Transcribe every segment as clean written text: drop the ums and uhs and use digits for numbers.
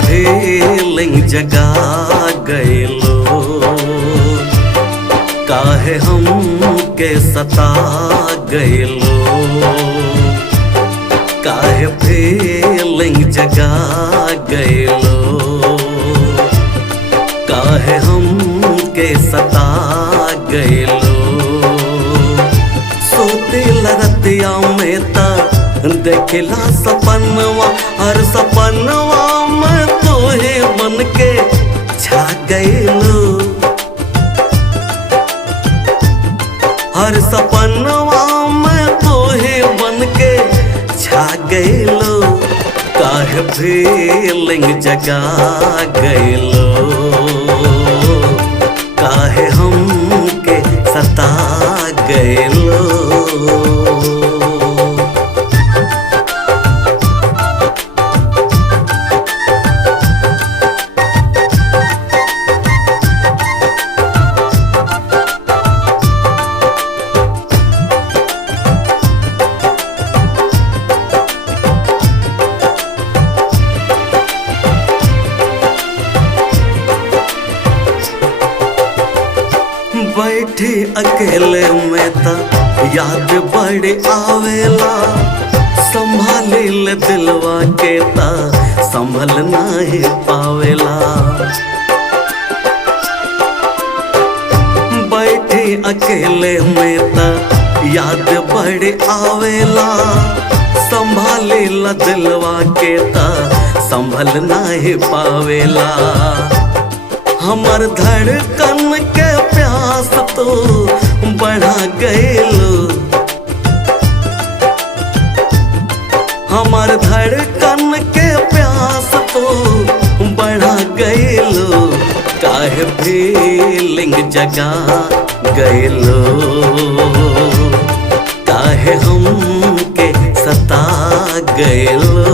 Feeling जगा गइलो, काहे हमके सता गइलो, काहे फीलिंग जगा गइलो, काहे हमके सता गइलो। सोतेला रतिया में ता देखला सपनवा, हर सपनवा में तोहे बन के छा गइलो, हर सपनवा में तोहे बन के छा गइलो, काहे फीलिंग जगा गइलो, काहे हमके सता गइलो। बैठी अकेले में ता याद बड़े आवेला, संभालिल दिलवा के ता संभल नाही पावेला। बैठी अकेले में ता याद बड़े आवेला, संभालिल दिलवा के ता संभल नाही पावेला। हमर धड़कन के प्यास तो बढ़ा गइलो, हमर धड़कन के प्यास तो बढ़ा गइलो, काहे फीलिंग जगा गइलो, काहे हमके सता गइलो।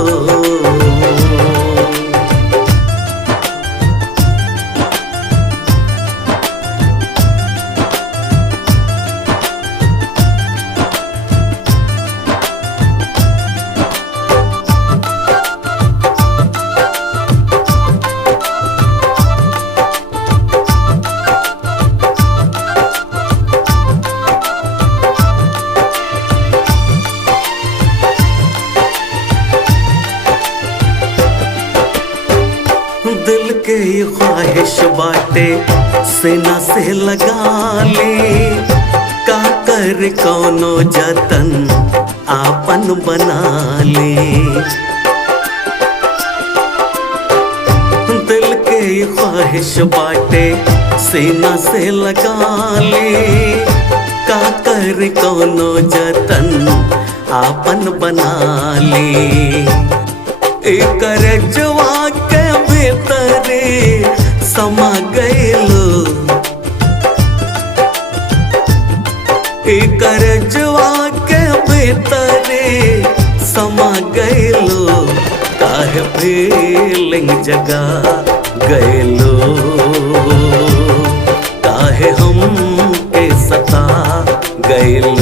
दिल के ये ख्वाहिश बाटे सीना से लगा ले, का कर कौनो जतन आपन बना ले। दिल के ये ख्वाहिश बाटे सीना से लगा ले, का कर कौनो जतन आपन बना ले। एकर जवा के भीतरे समा गइलो, एकर जवा के भीतरे समा गइलो, काहे फीलिंग जगा गइलो, काहे हमके सता गइलो।